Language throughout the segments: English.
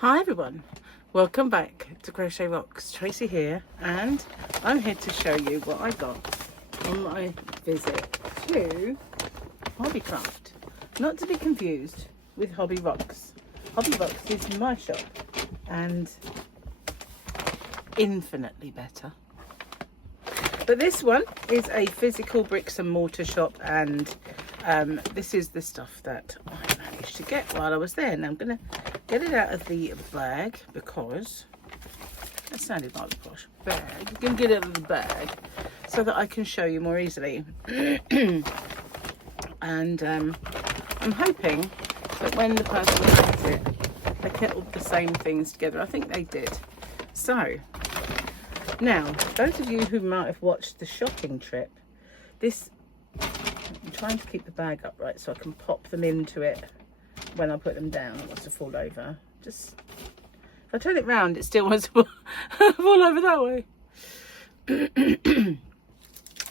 Hi everyone, welcome back to Crochet Rocks. Tracy here, and I'm here to show you what I got on my visit to Hobbycraft. Not to be confused with Hobby Rocks. Hobby Rocks is my shop and infinitely better. But this one is a physical bricks and mortar shop, and this is the stuff that I managed to get while I was there. Now I'm going to get it out of the bag because that sounded like a posh bag. I'm going to get it out of the bag so that I can show you more easily. And I'm hoping that when the person has it, they get all the same things together. I think they did. So now, those of you who might have watched the shopping trip, I'm trying to keep the bag upright so I can pop them into it when I put them down. It wants to fall over. Just, if I turn it round, it still wants to fall over that way.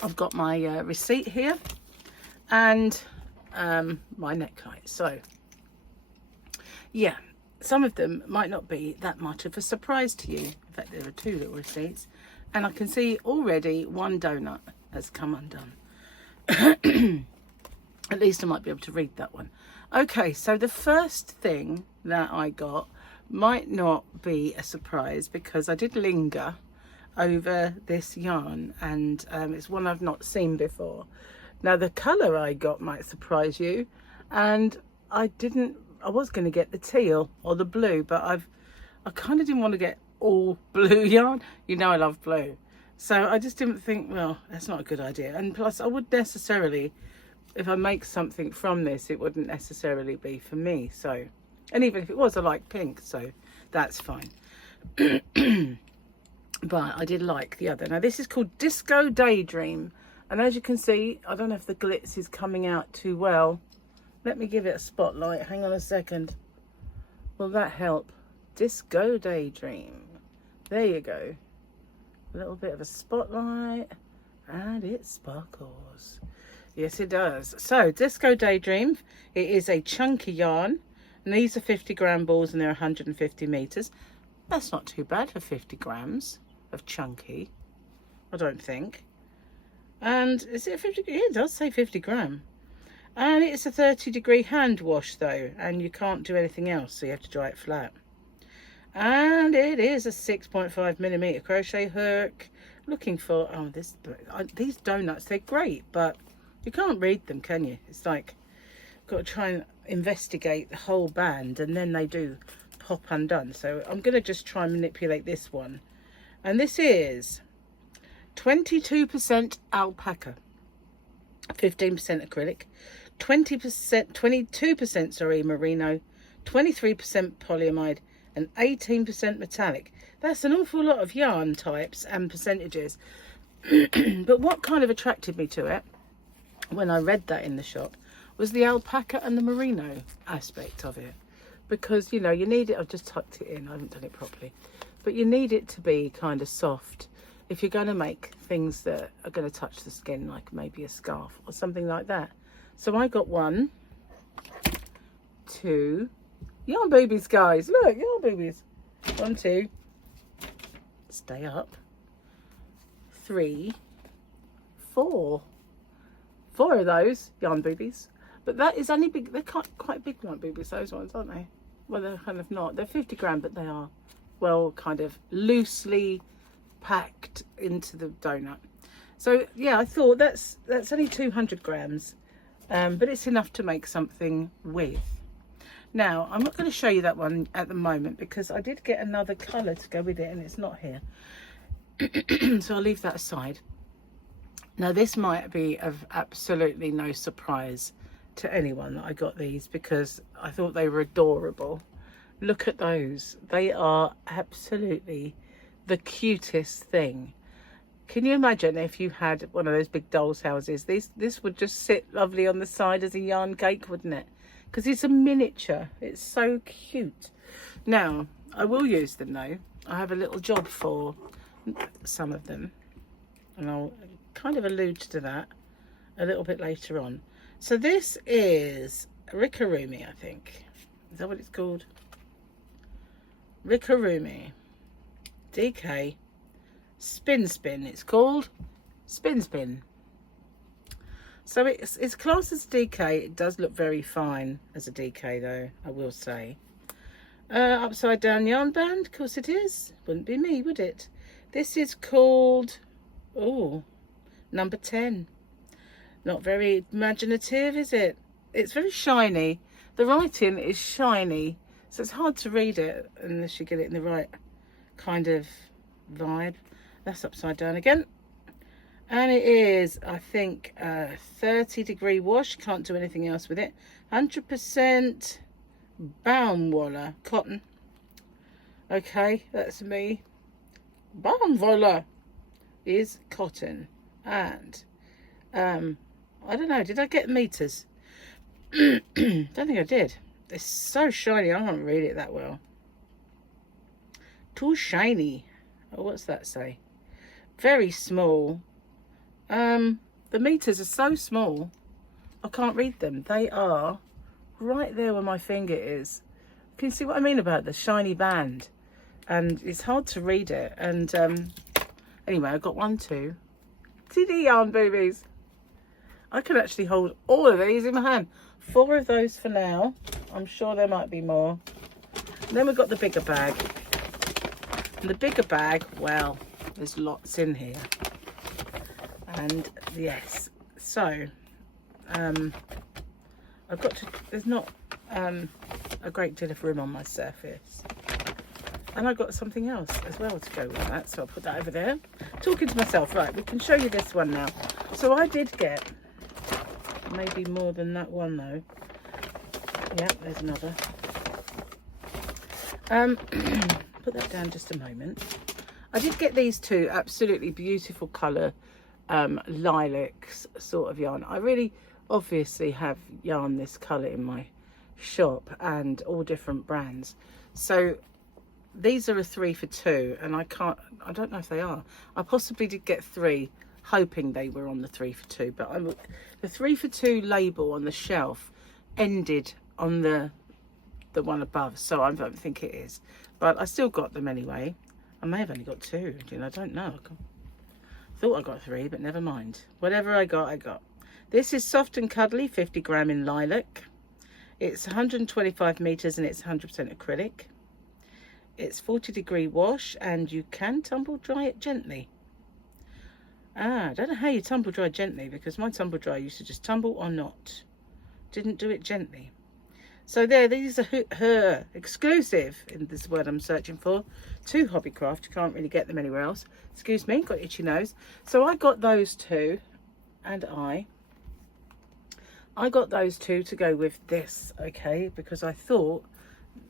I've got my receipt here and my necktie. So, yeah, some of them might not be that much of a surprise to you. In fact, there are two little receipts. And I can see already one donut has come undone. At least I might be able to read that one. Okay, so the first thing that I got might not be a surprise because I did linger over this yarn, and it's one I've not seen before. Now the colour I got might surprise you, and I was going to get the teal or the blue, but I kind of didn't want to get all blue yarn. You know I love blue, so I just didn't think, well, that's not a good idea. And plus I would necessarily, if I make something from this, it wouldn't necessarily be for me. So, and even if it was, I like pink, so that's fine. But I did like the other. Now this is called Disco Daydream, and as you can see, I don't know if the glitz is coming out too well. Let me give it a spotlight. Hang on a second. Will that help? Disco Daydream. There you go. A little bit of a spotlight, and it sparkles. Yes, it does. So, Disco Daydream, it is a chunky yarn, and these are 50 gram balls, and they're 150 meters. That's not too bad for 50 grams of chunky, I don't think. And is it 50? Yeah, it does say 50 gram. And it's a 30-degree hand wash though, and you can't do anything else, so you have to dry it flat. And it is a 6.5 millimeter crochet hook. Looking for, these donuts, they're great, but you can't read them, can you? It's like, got to try and investigate the whole band, and then they do pop undone. So I'm going to just try and manipulate this one. And this is 22% alpaca, 15% acrylic, 22% merino, 23% polyamide, and 18% metallic. That's an awful lot of yarn types and percentages. But what kind of attracted me to it when I read that in the shop was the alpaca and the merino aspect of it, because you know you need it. I've just tucked it in, I haven't done it properly, but you need it to be kind of soft if you're going to make things that are going to touch the skin, like maybe a scarf or something like that. So I got 1, 2 yarn boobies, guys. Look, yarn boobies. 1, 2, stay up, 3, 4 of those yarn boobies. But that is only big. They're quite big yarn boobies, those ones, aren't they? Well, they're kind of not. They're 50 gram, but they are, well, kind of loosely packed into the donut. So yeah, I thought that's only 200 grams, but it's enough to make something with. Now I'm not going to show you that one at the moment because I did get another colour to go with it, and it's not here. So I'll leave that aside. Now this might be of absolutely no surprise to anyone that I got these, because I thought they were adorable. Look at those. They are absolutely the cutest thing. Can you imagine if you had one of those big doll's houses? This would just sit lovely on the side as a yarn cake, wouldn't it? Because it's a miniature. It's so cute. Now I will use them though. I have a little job for some of them, and I'll kind of allude to that a little bit later on. So this is Rickarumi, I think. Is that what it's called? Rikurumi DK Spin it's called Spin. So it's classed as DK. It does look very fine as a DK though, I will say. Upside down yarn band, of course it is. Wouldn't be me, would it? This is called, oh, number 10. Not very imaginative, is it? It's very shiny. The writing is shiny, so it's hard to read it unless you get it in the right kind of vibe. That's upside down again. And it is, I think, 30-degree wash. Can't do anything else with it. 100% Baumwolle cotton. Okay, that's me. Baumwolle is cotton. And, I don't know, did I get meters? Don't think I did. It's so shiny, I can't read it that well. Too shiny. Oh, what's that say? Very small. The meters are so small, I can't read them. They are right there where my finger is. Can you see what I mean about the shiny band? And it's hard to read it. And anyway, I got 1, 2. See the yarn boobies? I can actually hold all of these in my hand. 4 of those for now. I'm sure there might be more. And then we've got the bigger bag. And the bigger bag, well, there's lots in here. And yes, so I've got to, there's not a great deal of room on my surface. And I got something else as well to go with that, so I'll put that over there. Talking to myself, right, we can show you this one now. So I did get maybe more than that one though. Yeah, there's another. Put that down just a moment. I did get these 2 absolutely beautiful colour lilacs sort of yarn. I really obviously have yarn this colour in my shop and all different brands. So these are a 3 for 2 and I don't know if they are. I possibly did get 3 hoping they were on the 3 for 2, but the 3 for 2 label on the shelf ended on the one above, so I don't think it is, but I still got them anyway. I may have only got 2, I don't know. Thought I got 3, but never mind. Whatever I got, I got. This is soft and cuddly, 50 gram in lilac. It's 125 meters and it's 100% acrylic. It's 40-degree wash and you can tumble dry it gently. I don't know how you tumble dry gently, because my tumble dry used to just tumble or not. Didn't do it gently. So there, these are her exclusive, in this word I'm searching for, to Hobbycraft. You can't really get them anywhere else. Excuse me, got itchy nose. So I got those 2, and I got those 2 to go with this, okay, because I thought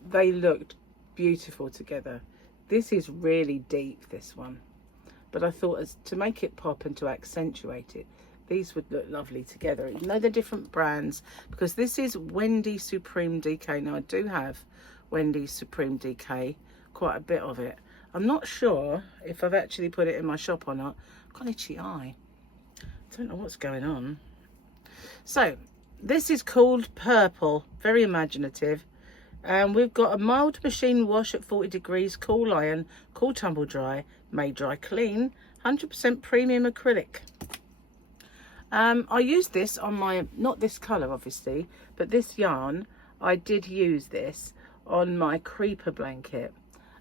they looked beautiful together. This is really deep, this one, but I thought as to make it pop and to accentuate it, these would look lovely together. You know, they're different brands, because this is Wendy Supreme DK. Now I do have Wendy Supreme DK, quite a bit of it. I'm not sure if I've actually put it in my shop or not. I've got an itchy eye. I don't know what's going on. So this is called Purple, very imaginative. And we've got a mild machine wash at 40 degrees, cool iron, cool tumble dry, made dry clean, 100% premium acrylic. I used this on my, not this colour obviously, but this yarn, I did use this on my creeper blanket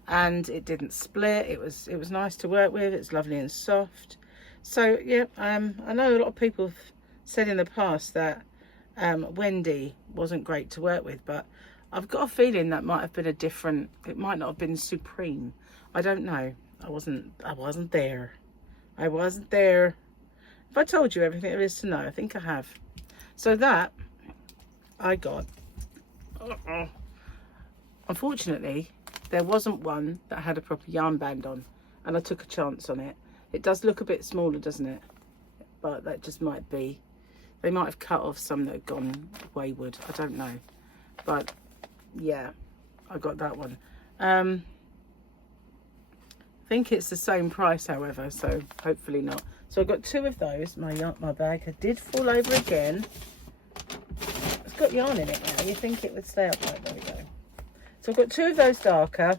and it didn't split. It was nice to work with. It's lovely and soft. So yeah, I know a lot of people have said in the past that Wendy wasn't great to work with, but I've got a feeling that might have been a different, it might not have been Supreme. I don't know. I wasn't there. I wasn't there. If I told you everything there is to know, I think I have. So that I got. Unfortunately, there wasn't one that had a proper yarn band on, and I took a chance on it. It does look a bit smaller, doesn't it? But that just might be, they might have cut off some that had gone wayward. I don't know. But yeah, I got that one. I think it's the same price, however, so hopefully not. So I got 2 of those. My bag did fall over again. It's got yarn in it now. You think it would stay upright? There we go. So I've got 2 of those darker.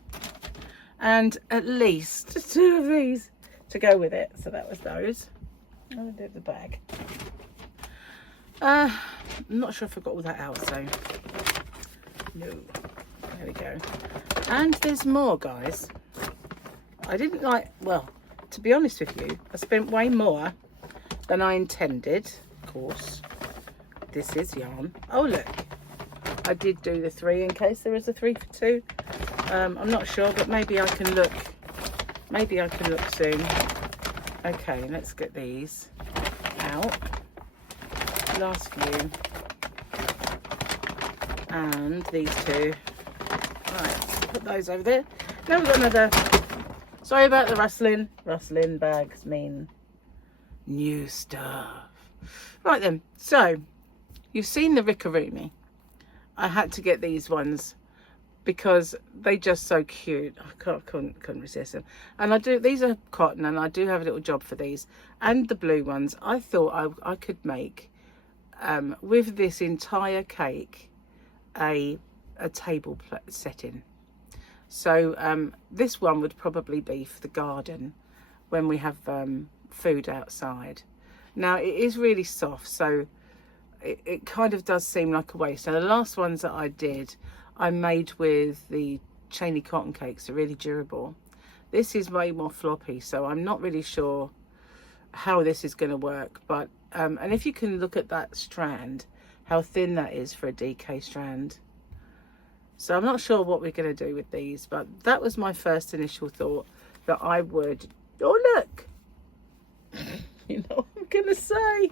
and at least 2 of these to go with it. So that was those. I'm going to do the bag. I'm not sure if I got all that out, so no. There we go. And there's more, guys. I didn't well, to be honest with you, I spent way more than I intended, of course. This is yarn. Oh, look. I did do the 3 in case there is a 3 for 2. I'm not sure, but maybe I can look. Maybe I can look soon. Okay, let's get these out. Last few. And these 2. Right, put those over there. Now we've got another. Sorry about the rustling. Rustling bags mean new stuff. Right then, so you've seen the rickaroonie. I had to get these ones because they're just so cute. I couldn't resist them. And I do, these are cotton, and I do have a little job for these. And the blue ones, I thought I could make with this entire cake a table setting. So this one would probably be for the garden when we have food outside. Now it is really soft, so it kind of does seem like a waste. Now the last ones that I did, I made with the chainy cotton cakes. Are really durable. This is way more floppy, so I'm not really sure how this is going to work. But and if you can look at that strand, how thin that is for a DK strand. So I'm not sure what we're going to do with these, but that was my first initial thought, that I would. Oh look, you know what I'm going to say,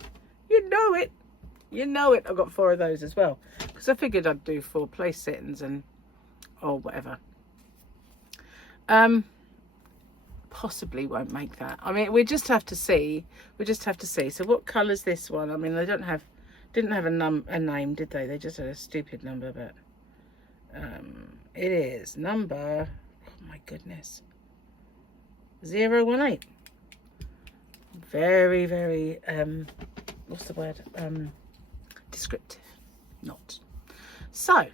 you know it. You know it. I got 4 of those as well, because I figured I'd do 4 place settings and or whatever. Possibly won't make that. I mean, we just have to see. We just have to see. So what colour's this one? I mean, they didn't have a name, did they? They just had a stupid number, but it is number. Oh my goodness. 018. Very, very. What's the word? Descriptive. Not. So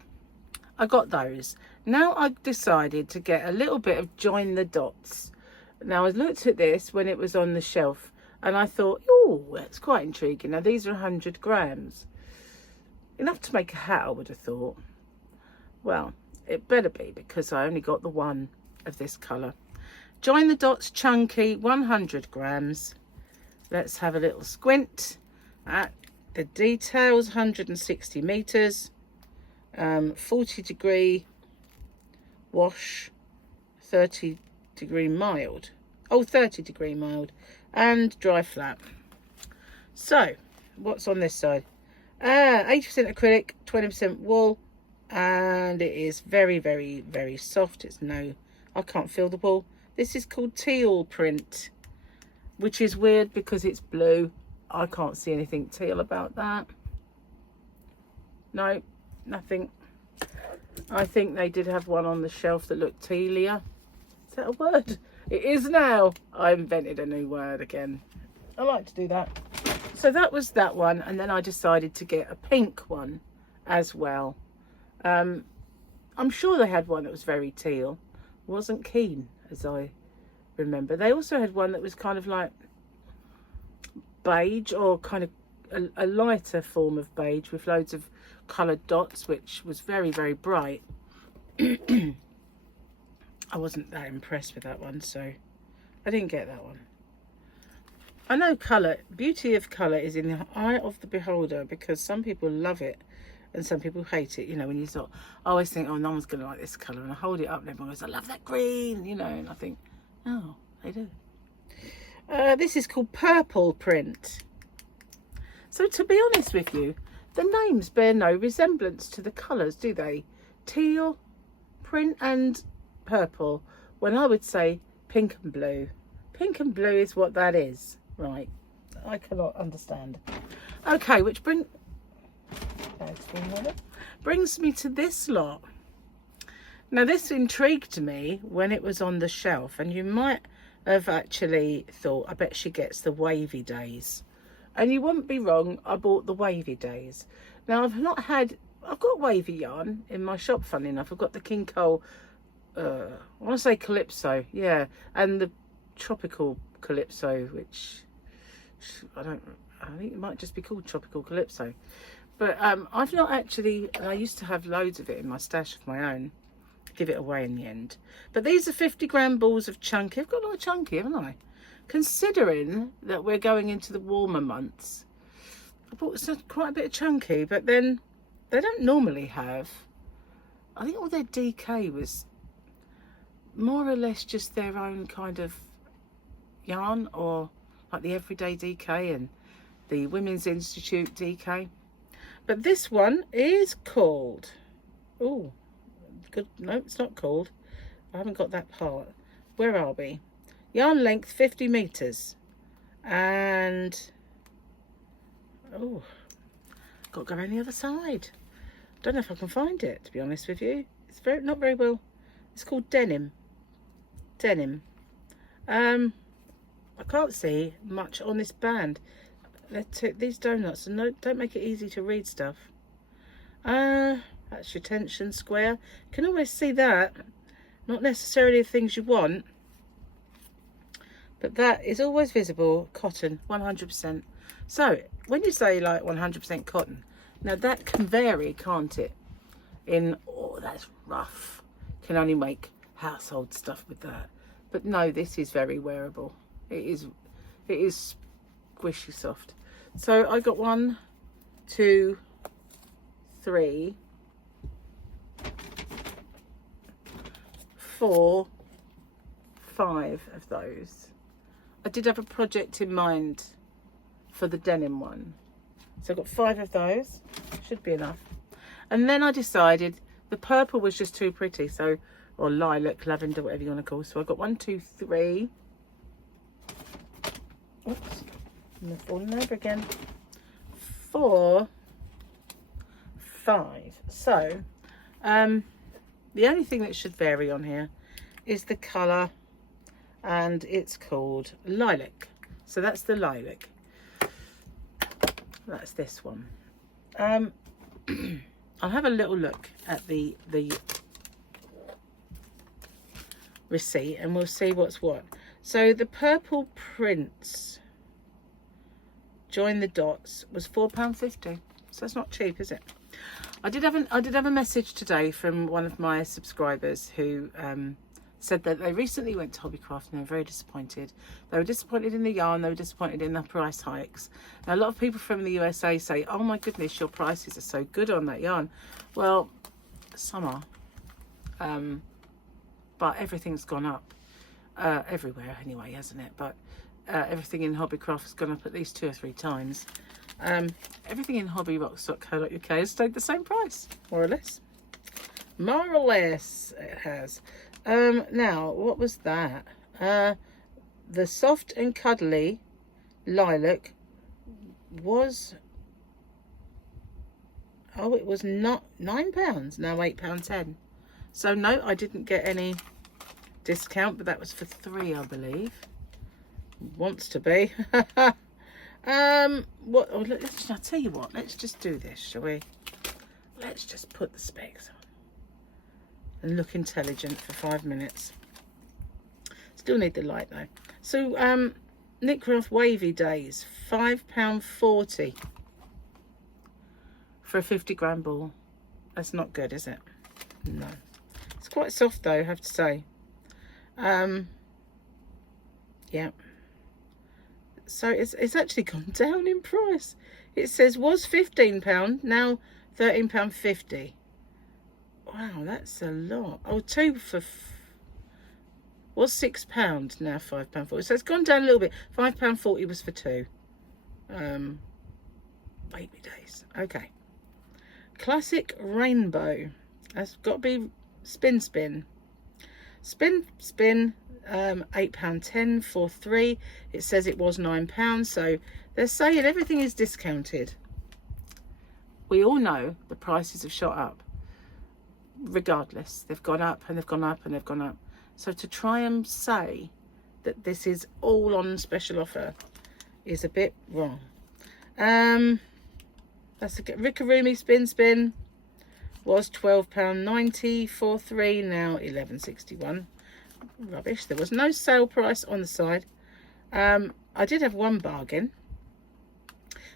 I got those. Now I've decided to get a little bit of join the dots. Now I looked at this when it was on the shelf and I thought, oh, that's quite intriguing. Now these are 100 grams. Enough to make a hat, I would have thought. Well, it better be, because I only got the one of this colour. Join the dots chunky, 100 grams. Let's have a little squint at the details. 160 meters, 40 degree wash, 30 degree mild. Oh, 30 degree mild, and dry flat. So what's on this side? 80% acrylic, 20% wool, and it is very, very, very soft. It's I can't feel the wool. This is called teal print, which is weird because it's blue. I can't see anything teal about that. No, nothing. I think they did have one on the shelf that looked tealier. Is that a word? It is now. I invented a new word again. I like to do that. So that was that one, and then I decided to get a pink one as well. I'm sure they had one that was very teal. Wasn't keen, as I remember. They also had one that was kind of like beige, or kind of a lighter form of beige with loads of coloured dots, which was very, very bright. I wasn't that impressed with that one, so I didn't get that one. I know colour, beauty of colour is in the eye of the beholder, because some people love it and some people hate it. You know, when you sort of, I always think, oh, no one's going to like this colour, and I hold it up and everyone goes, I love that green, you know, and I think, oh, they do. This is called purple print. So to be honest with you, the names bear no resemblance to the colours, do they? Teal print and purple, when I would say pink and blue. Pink and blue is what that is. Right, I cannot understand. Okay, which brings me to this lot. Now this intrigued me when it was on the shelf, and you might have actually thought, I bet she gets the wavy days. And you wouldn't be wrong, I bought the wavy days. Now I've got wavy yarn in my shop, funny enough. I've got the King Cole I want to say Calypso, yeah, and the Tropical Calypso, which I think it might just be called Tropical Calypso. But I've not actually, I used to have loads of it in my stash of my own, give it away in the end. But these are 50-gram balls of chunky. I've got a lot of chunky, haven't I? Considering that we're going into the warmer months, I bought quite a bit of chunky, but then they don't normally have, I think all their DK was more or less just their own kind of yarn, or like the Everyday DK and the Women's Institute DK. But this one is called, oh, good, no, it's not called. I haven't got that part. Where are we? Yarn length 50 meters, and oh, got to go around the other side. Don't know if I can find it, to be honest with you. It's not very well. It's called denim. Denim. I can't see much on this band. These donuts, and don't make it easy to read stuff. That's your tension square. Can always see that. Not necessarily the things you want, but that is always visible. Cotton, 100%. So when you say like 100% cotton, now that can vary, can't it? Oh, that's rough. Can only make household stuff with that. But no, this is very wearable. It is squishy soft. So I got 1, 2, 3, 4, 5 of those. I did have a project in mind for the denim one, so I got 5 of those. Should be enough. And then I decided the purple was just too pretty, so, or lilac, lavender, whatever you want to call it. So I got 1, 2, 3. Oops, I'm falling over again. 4, 5. So the only thing that should vary on here is the colour, and it's called lilac. So that's the lilac. That's this one. I'll have a little look at the receipt and we'll see what's what. So the purple prints, join the dots, was £4.50. So that's not cheap, is it? I did have a message today from one of my subscribers who said that they recently went to Hobbycraft and they were very disappointed. They were disappointed in the yarn, they were disappointed in the price hikes. Now a lot of people from the USA say, oh my goodness, your prices are so good on that yarn. Well, some are, but everything's gone up, everywhere anyway, hasn't it? But everything in Hobbycraft has gone up at least 2 or 3 times. Everything in hobbyrocks.co.uk has stayed the same price, more or less. More or less it has. Now, what was that? The soft and cuddly lilac was, oh, it was not £9, now £8.10. So no, I didn't get any discount, but that was for 3, I believe. Wants to be. What? Oh, I'll tell you what. Let's just do this, shall we? Let's just put the specs on and look intelligent for 5 minutes. Still need the light though. So Knitcraft Wavy Days, £5.40 for a 50-gram ball. That's not good, is it? No. It's quite soft though, I have to say. Yeah. So it's actually gone down in price. It says was £15, now £13.50. Wow, that's a lot. Oh, 2 for was £6, now £5.40. So it's gone down a little bit. £5.40 was for 2. Baby Days. Okay. Classic Rainbow. That's got to be Spin. Spin. £8.10 for 3. It says it was £9, so they're saying everything is discounted. We all know the prices have shot up. Regardless, they've gone up and they've gone up and they've gone up. So to try and say that this is all on special offer is a bit wrong. That's a Rickaroomy Spin. was £12.90 for 3, now £11.61. Rubbish. There was no sale price on the side. I did have one bargain.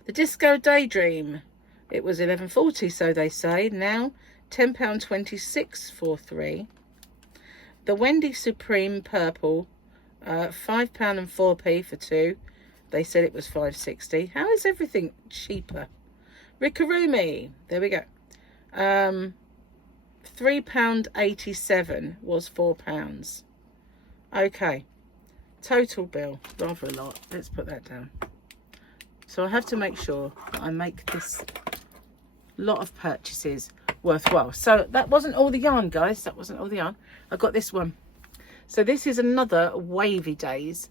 The Disco Daydream, it was £11.40, so they say, now £10.26 for 3. The Wendy Supreme Purple, £5 and 4p for 2. They said it was £5.60. How is everything cheaper? Rickaroomi, there we go. £3.87 was £4. Okay, total bill, rather a lot. Let's put that down. So I have to make sure that I make this lot of purchases worthwhile. So that wasn't all the yarn, guys. That wasn't all the yarn. I got this one. So this is another Wavy Days,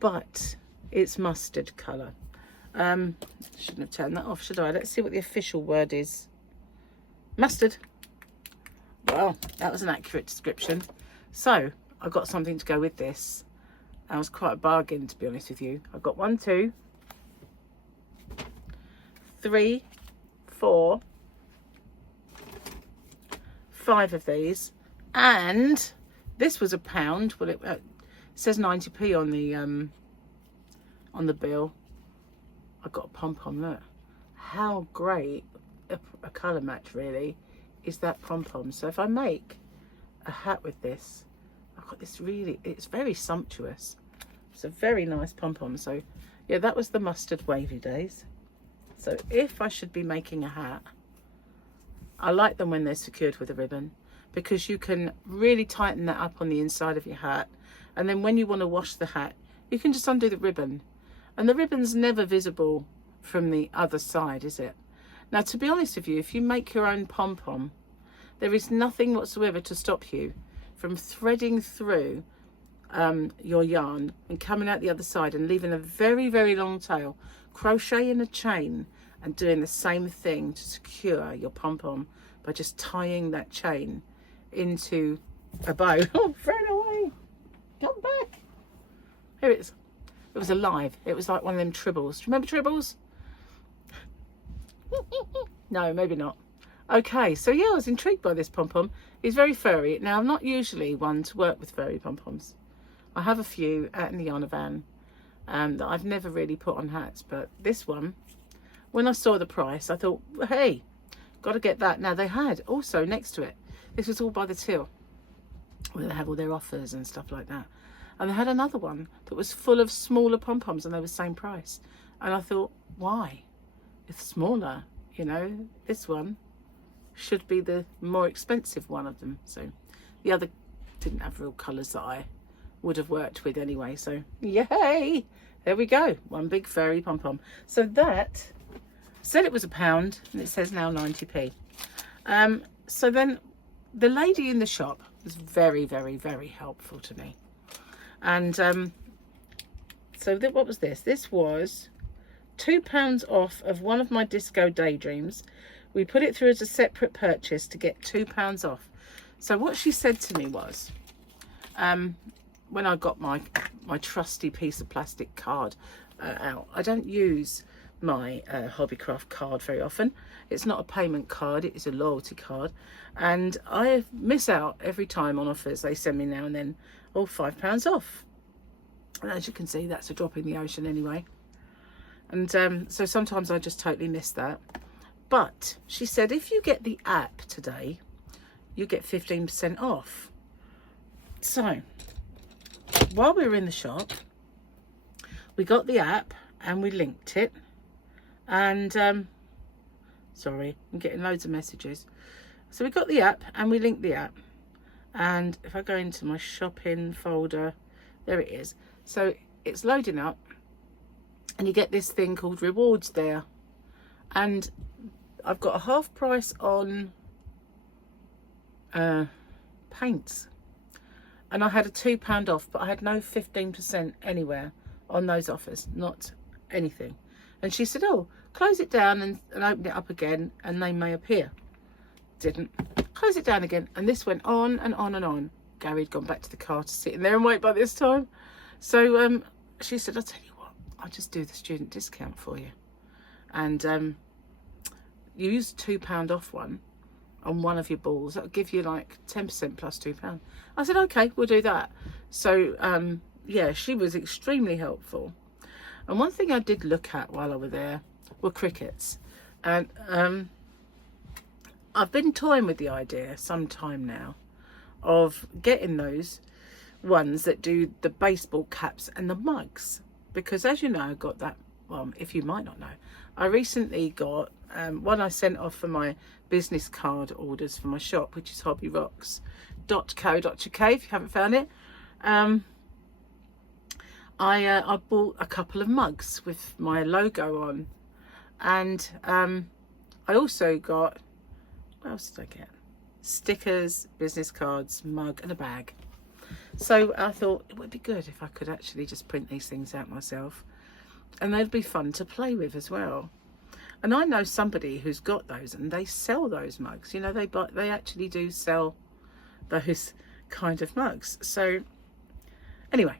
but it's mustard colour. Shouldn't have turned that off, should I? Let's see what the official word is. Mustard. Well, that was an accurate description. So I got something to go with this. That was quite a bargain, to be honest with you. I got 1, 2, 3, 4, 5 of these, and this was £1. Well, it says 90p on the bill. I got a pom-pom. Look how great a colour match really is that pom-pom. So if I make a hat with this, I've got this really, it's very sumptuous. It's a very nice pom-pom. So yeah, that was the Mustard Wavy Days. So if I should be making a hat, I like them when they're secured with a ribbon, because you can really tighten that up on the inside of your hat, and then when you want to wash the hat, you can just undo the ribbon, and the ribbon's never visible from the other side, is it? Now, to be honest with you, if you make your own pom-pom, there is nothing whatsoever to stop you from threading through your yarn and coming out the other side and leaving a very, very long tail, crocheting a chain and doing the same thing to secure your pom-pom by just tying that chain into a bow. Oh, throw it away. Come back. Here it is. It was alive. It was like one of them tribbles. Do you remember tribbles? No, maybe not. Okay, so yeah, I was intrigued by this pom-pom. He's very furry. Now, I'm not usually one to work with furry pom-poms. I have a few out in the yarn van that I've never really put on hats, but this one, when I saw the price, I thought, hey, got to get that. Now, they had also next to it, this was all by the till, where they have all their offers and stuff like that. And they had another one that was full of smaller pom-poms, and they were the same price. And I thought, why? It's smaller, you know, this one should be the more expensive one of them. So the other didn't have real colours that I would have worked with anyway. So yay, there we go, one big furry pom-pom. So that said it was £1, and it says now 90p. So then the lady in the shop was very, very, very helpful to me. And so what was this? This was £2 off of one of my Disco Daydreams. We put it through as a separate purchase to get £2 off. So what she said to me was, when I got my trusty piece of plastic card out, I don't use my Hobbycraft card very often. It's not a payment card, it is a loyalty card, and I miss out every time on offers they send me now and then. Oh, £5 off, and as you can see, that's a drop in the ocean anyway. And so sometimes I just totally miss that. But she said, if you get the app today, you get 15% off. So while we were in the shop, we got the app and we linked it. And sorry, I'm getting loads of messages. So we got the app and we linked the app. And if I go into my shopping folder, there it is. So it's loading up, and you get this thing called rewards there. And I've got a half price on paints, and I had a £2 off, but I had no 15% anywhere on those offers, not anything. And she said, oh, close it down and open it up again and they may appear. Didn't. Close it down again, and this went on and on and on. Gary had gone back to the car to sit in there and wait by this time. So she said, I'll tell you what, I'll just do the student discount for you. And you use £2 off one. on one of your balls. That'll give you like 10% plus £2. I said, okay, we'll do that. So yeah, she was extremely helpful. And one thing I did look at while I was there were crickets. And I've been toying with the idea some time now of getting those ones that do the baseball caps and the mugs, because as you know, I got that, well, if you might not know, I recently got one I sent off for my business card orders for my shop, which is hobbyrocks.co.uk, if you haven't found it. I bought a couple of mugs with my logo on, and I also got, what else did I get? Stickers, business cards, mug and a bag. So I thought it would be good if I could actually just print these things out myself, and they'd be fun to play with as well. And I know somebody who's got those, and they sell those mugs. You know, they actually do sell those kind of mugs. So anyway,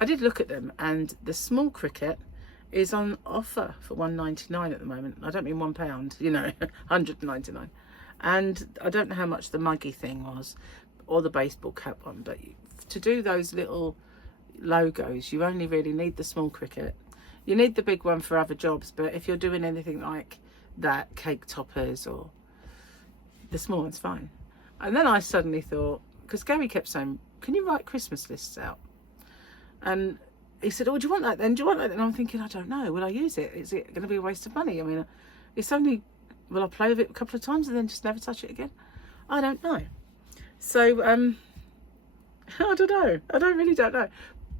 I did look at them, and the small cricket is on offer for £1.99 at the moment. I don't mean £1, you know, £100.99. And I don't know how much the muggy thing was, or the baseball cap one, but to do those little logos, you only really need the small cricket. You need the big one for other jobs, but if you're doing anything like that, cake toppers, or the small one's fine. And then I suddenly thought, because Gary kept saying, can you write Christmas lists out? And he said, oh, do you want that then? Do you want that? And I'm thinking, I don't know. Will I use it? Is it going to be a waste of money? I mean, it's only, will I play with it a couple of times and then just never touch it again? I don't know. So, I don't know. I really don't know.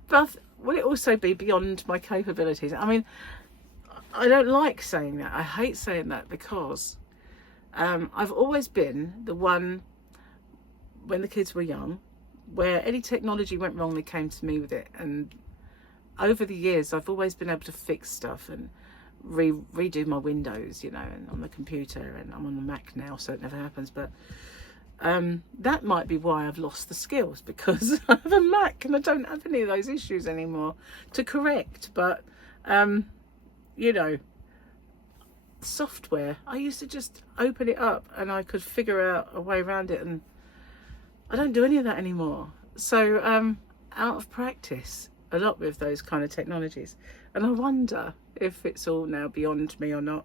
But will it also be beyond my capabilities? I mean, I don't like saying that. I hate saying that, because I've always been the one, when the kids were young, where any technology went wrong, they came to me with it. And over the years, I've always been able to fix stuff and redo my Windows, you know, and on the computer, and I'm on the Mac now, so it never happens. But that might be why I've lost the skills, because I have a Mac and I don't have any of those issues anymore to correct. But you know, software, I used to just open it up and I could figure out a way around it, and I don't do any of that anymore. So out of practice a lot with those kind of technologies, and I wonder if it's all now beyond me or not,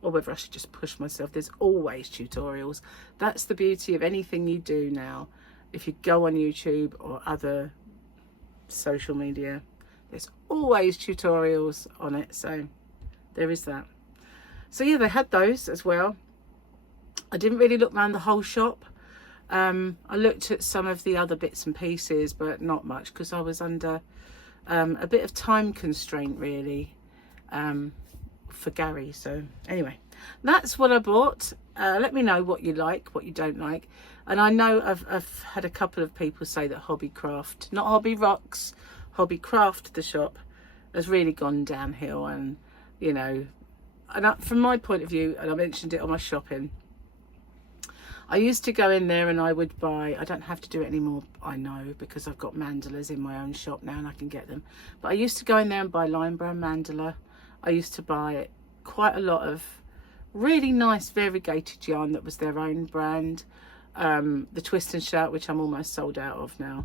or whether I should just push myself. There's always tutorials. That's the beauty of anything you do now. If you go on YouTube or other social media, there's always tutorials on it. So there is that. So yeah, they had those as well. I didn't really look around the whole shop. I looked at some of the other bits and pieces, but not much, because I was under a bit of time constraint really, for Gary. So anyway, that's what I bought. Let me know what you like, what you don't like. And I know I've had a couple of people say that Hobbycraft, not Hobby Rocks, Hobbycraft, the shop, has really gone downhill. And you know, and from my point of view, and I mentioned it on my shopping, I used to go in there and I would buy, I don't have to do it anymore, I know, because I've got mandalas in my own shop now and I can get them. But I used to go in there and buy Line Brown mandala. I used to buy quite a lot of really nice variegated yarn that was their own brand. The Twist and Shout, which I'm almost sold out of now.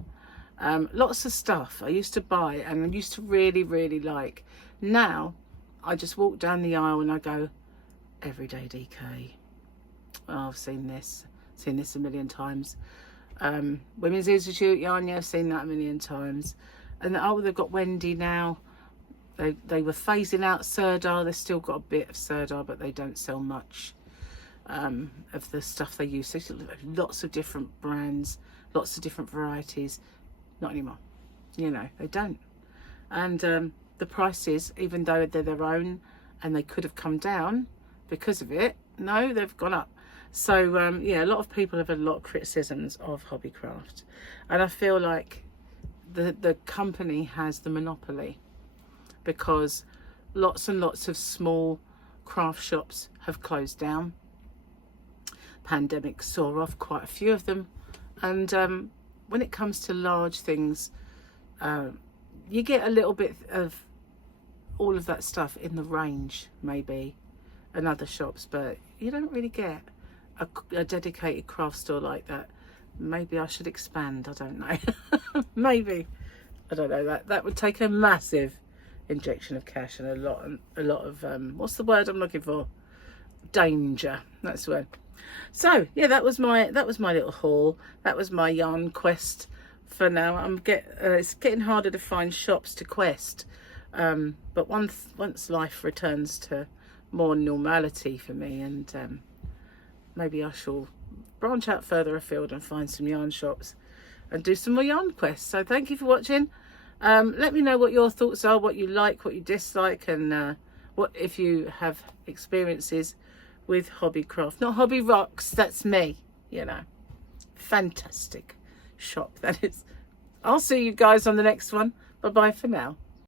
Lots of stuff I used to buy and I used to really, really like. Now, I just walk down the aisle and I go, Everyday DK. Oh, I've seen this a million times. Women's Institute yarn, yeah, I've seen that a million times. And oh, they've got Wendy now. They were phasing out Sirdar. They've still got a bit of Sirdar, but they don't sell much of the stuff they use. So lots of different brands, lots of different varieties. Not anymore. You know, they don't. And the prices, even though they're their own and they could have come down because of it, no, they've gone up. So yeah, a lot of people have had a lot of criticisms of Hobbycraft, and I feel like the company has the monopoly, because lots and lots of small craft shops have closed down. Pandemic saw off quite a few of them, and when it comes to large things, you get a little bit of all of that stuff in the range maybe and other shops, but you don't really get a dedicated craft store like that, maybe I should expand. I don't know. Maybe, I don't know. That would take a massive injection of cash and a lot of what's the word I'm looking for? Danger. That's the word. So yeah, that was my little haul. That was my yarn quest for now. It's getting harder to find shops to quest, but once life returns to more normality for me, and maybe I shall branch out further afield and find some yarn shops and do some more yarn quests. So thank you for watching. Let me know what your thoughts are, what you like, what you dislike, and what if you have experiences with hobby craft. Not Hobby Rocks, that's me, you know. Fantastic shop that is. I'll see you guys on the next one. Bye bye for now.